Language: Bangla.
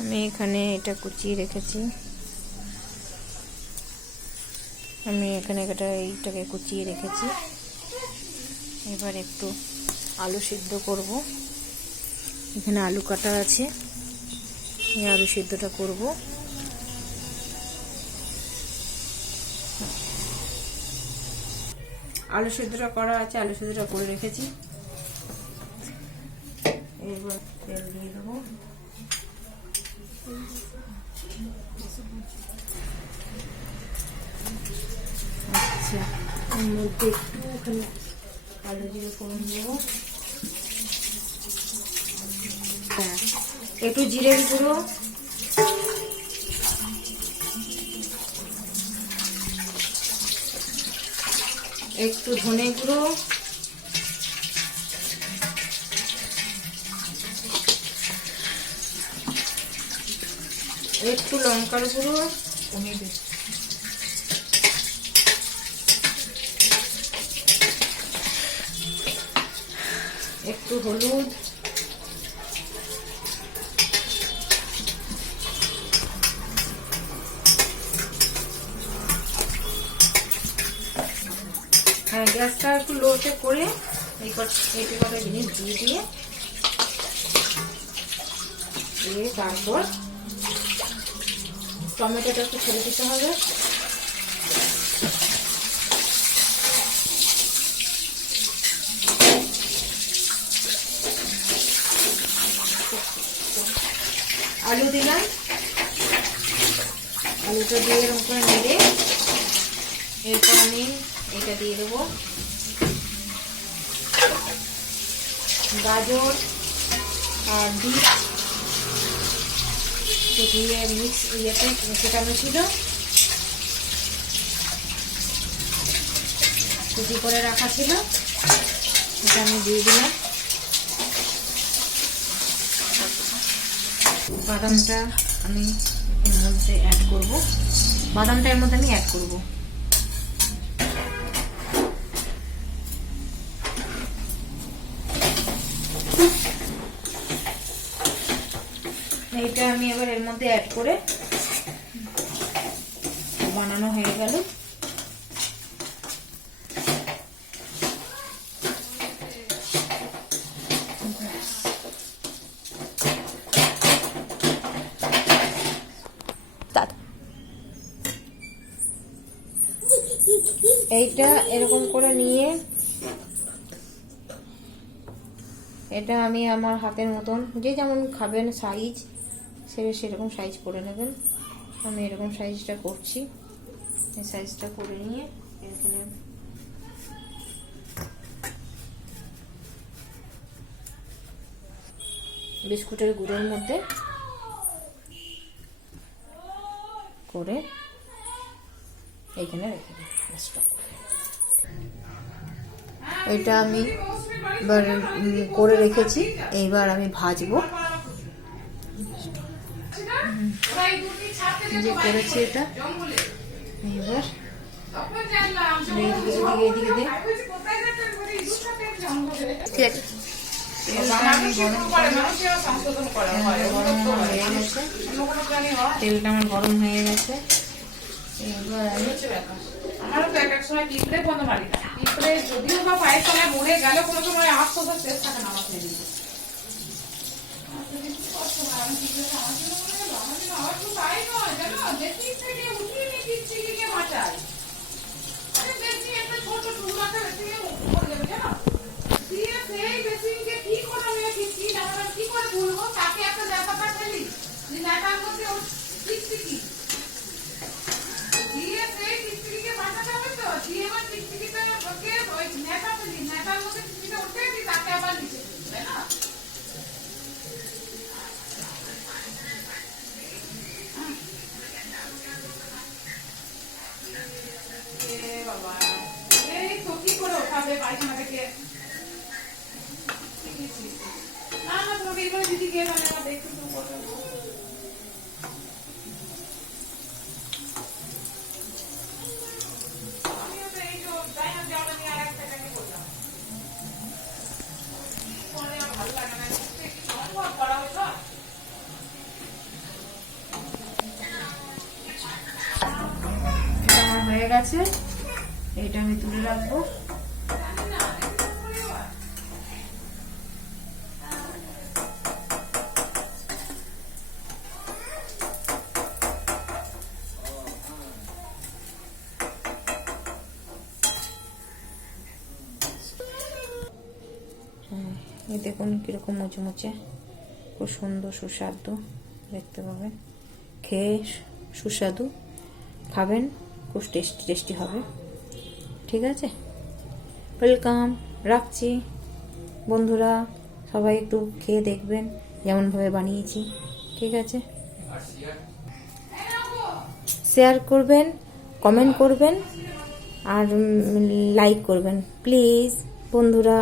আমি এখানে এটা কুচিয়ে রেখেছি। আমি এখানে এইটাকে কুচিয়ে রেখেছি। এবার একটু আলু সিদ্ধ করব। এখানে আলু কাটা আছে, এই আলু সিদ্ধটা করব। আলু সিদ্ধটা করা আছে, আলু সিদ্ধটা করে রেখেছি। এবার তেল দিয়ে দেবো। আচ্ছা, এর মধ্যে একটুখানি কালো জিরে ফোড়ন দেবো। হ্যাঁ, একটু জিরের গুঁড়ো, একটু ধনে গুঁড়ো, একটু লঙ্কার গুঁড়ো, একটু হলুদ, হ্যাঁ গ্যাসটা একটু লোতে করে এই কটা জিনিস দিয়ে তারপর টমেটোটা একটু ছেড়ে দিতে হবে। আলু দিলাম, আলুটা দিয়ে এরকম করে নেড়ে এরপর আমি এটা দিয়ে দেবো গাজর আর বিট দিয়ে মিক্স ইয়েতে মেশানো ছিল, কুচি করে রাখা ছিল, এটা আমি দিয়ে দিলাম। বাদামটা আমি এর মধ্যে অ্যাড করব, বাদামটা এর মধ্যে আমি অ্যাড করব। এইটা আমি এবার এর মধ্যে অ্যাড করে বানানো হয়ে গেল। এইটা এরকম করে নিয়ে এটা আমি আমার হাতের মতন যে যেমন খাবেন সাইজ সেরকম সাইজ করে নেবেন। আমি এরকম সাইজটা করছি, এই সাইজটা করে নিয়ে এখানে বিস্কুটের গুঁড়োর মধ্যে করে এইখানে রেখে দিই। এটা আমি এবার করে রেখেছি, এইবার আমি ভাজবো। যে করেছি এটা এইবার এদিকে দে। ঠিক আছে, তেলটা আমার গরম হয়ে গেছে। এবার আমারও তো এক সময় পিঁপড়ে বন্ধ মারি না, পিঁপড়ে যদিও বা পায়ের সময় মরে গেল কোনো সময় আত্মসার শেষ থাকে না আমার ছেলে। গেছে, এটা আমি তুলে রাখবো। এই দেখুন কিরকম মুচমুচে, খুব সুন্দর সুস্বাদু দেখতে পাবেন, খেয়ে সুস্বাদু খাবেন, খুব টেস্টি টেস্টি হবে। ঠিক আছে, ওয়েলকাম, রাখছি বন্ধুরা, সবাই একটু খেয়ে দেখবেন যেমনভাবে বানিয়েছি। ঠিক আছে, শেয়ার করবেন, কমেন্ট করবেন আর লাইক করবেন প্লিজ বন্ধুরা।